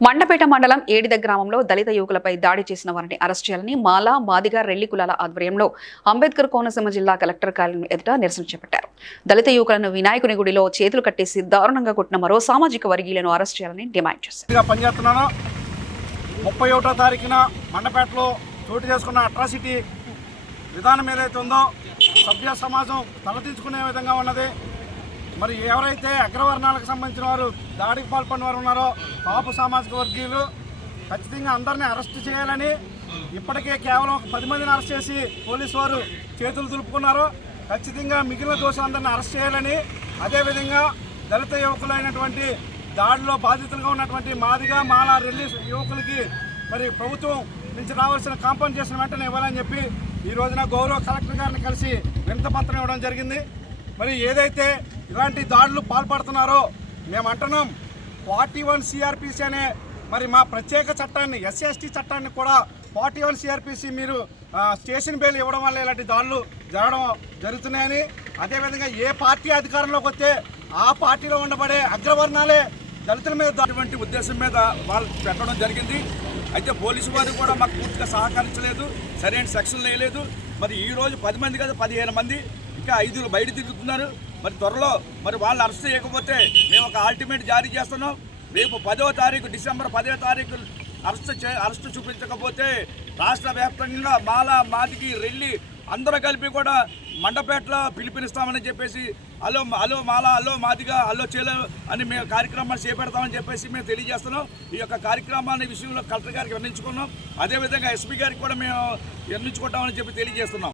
మండపేట మండలం ఏడిద గ్రామంలో దళిత యువకులపై దాడి చేసిన వారిని అరెస్ట్ చేయాలని మాలా మాదిగా రెల్లి కులాల ఆధ్వర్యంలో అంబేద్కర్ కోనసీమ జిల్లా కలెక్టర్ కార్యాలయం ఎదుట నిరసన చేపట్టారు. దళిత యువకులను వినాయకుని గుడిలో చేతులు కట్టేసి దారుణంగా కొట్టిన మరో సామాజిక వర్గీయులను అరెస్ట్ చేయాలని డిమాండ్ చేశారు. పనిచేస్తున్నాను. ముప్పై ఒకటో తారీఖున మండపేటలో చోటు చేసుకున్న అట్రాసిటీ విధానం ఏదైతే ఉందో సభ్య సమాజం తలదించుకునే విధంగా ఉన్నది. మరి ఎవరైతే అగ్రవర్ణాలకు సంబంధించిన వారు దాడికి పాల్పడిన వారు ఉన్నారో పాపు సామాజిక వర్గీయులు ఖచ్చితంగా అందరినీ అరెస్ట్ చేయాలని ఇప్పటికే కేవలం ఒక పది మందిని అరెస్ట్ చేసి పోలీసు వారు చేతులు దులుపుకున్నారు. ఖచ్చితంగా మిగిలిన దోషులందరినీ అరెస్ట్ చేయాలని అదేవిధంగా దళిత యువకులైనటువంటి దాడిలో బాధితులుగా ఉన్నటువంటి మాదిగా మాల రిలీఫ్ యువకులకి మరి ప్రభుత్వం నుంచి రావాల్సిన కాంపన్సేషన్ వెంటనే ఇవ్వాలని చెప్పి ఈ రోజున గౌరవ కలెక్టర్ గారిని కలిసి వినతపత్రం ఇవ్వడం జరిగింది. మరి ఏదైతే ఇలాంటి దాడులు పాల్పడుతున్నారో మేము అంటున్నాం ఫార్టీ వన్ సిఆర్పిసి అనే మరి మా ప్రత్యేక చట్టాన్ని ఎస్సీ చట్టాన్ని కూడా ఫార్టీ వన్ సిఆర్పిసి మీరు స్టేషన్ బెయిల్ ఇవ్వడం వల్ల ఇలాంటి దాడులు జరగడం జరుగుతున్నాయని అదేవిధంగా ఏ పార్టీ అధికారంలోకి వస్తే ఆ పార్టీలో ఉండబడే అగ్రవర్ణాలే దళితుల మీద అటువంటి ఉద్దేశం మీద వాళ్ళు పెట్టడం జరిగింది. అయితే పోలీసు వారు కూడా మాకు పూర్తిగా సహకరించలేదు సరైన సెక్షన్ వేయలేదు. మరి ఈరోజు పది మంది కదా పదిహేను మంది ఇంకా ఐదుగురు బయట తిరుగుతున్నారు. మరి త్వరలో మరి వాళ్ళు అరెస్ట్ చేయకపోతే మేము ఒక అల్టిమేట్ జారీ చేస్తున్నాం. రేపు పదో తారీఖు డిసెంబర్ పదో తారీఖు అరెస్ట్ చే అరెస్ట్ చూపించకపోతే రాష్ట్ర వ్యాప్తంగా మాల మాదికి రెల్లి అందరూ కలిపి కూడా మండపేటలో పిలిపినిస్తామని చెప్పేసి అలో అలో మాల అలో మాదిగా అలో చేలో అని మేము కార్యక్రమాన్ని చేపెడతామని చెప్పేసి మేము తెలియజేస్తున్నాం. ఈ యొక్క కార్యక్రమాన్ని విషయంలో కలెక్టర్ గారికి వర్ణించుకున్నాం అదేవిధంగా ఎస్పీ గారికి కూడా మేము వర్ణించుకుంటామని చెప్పి తెలియజేస్తున్నాం.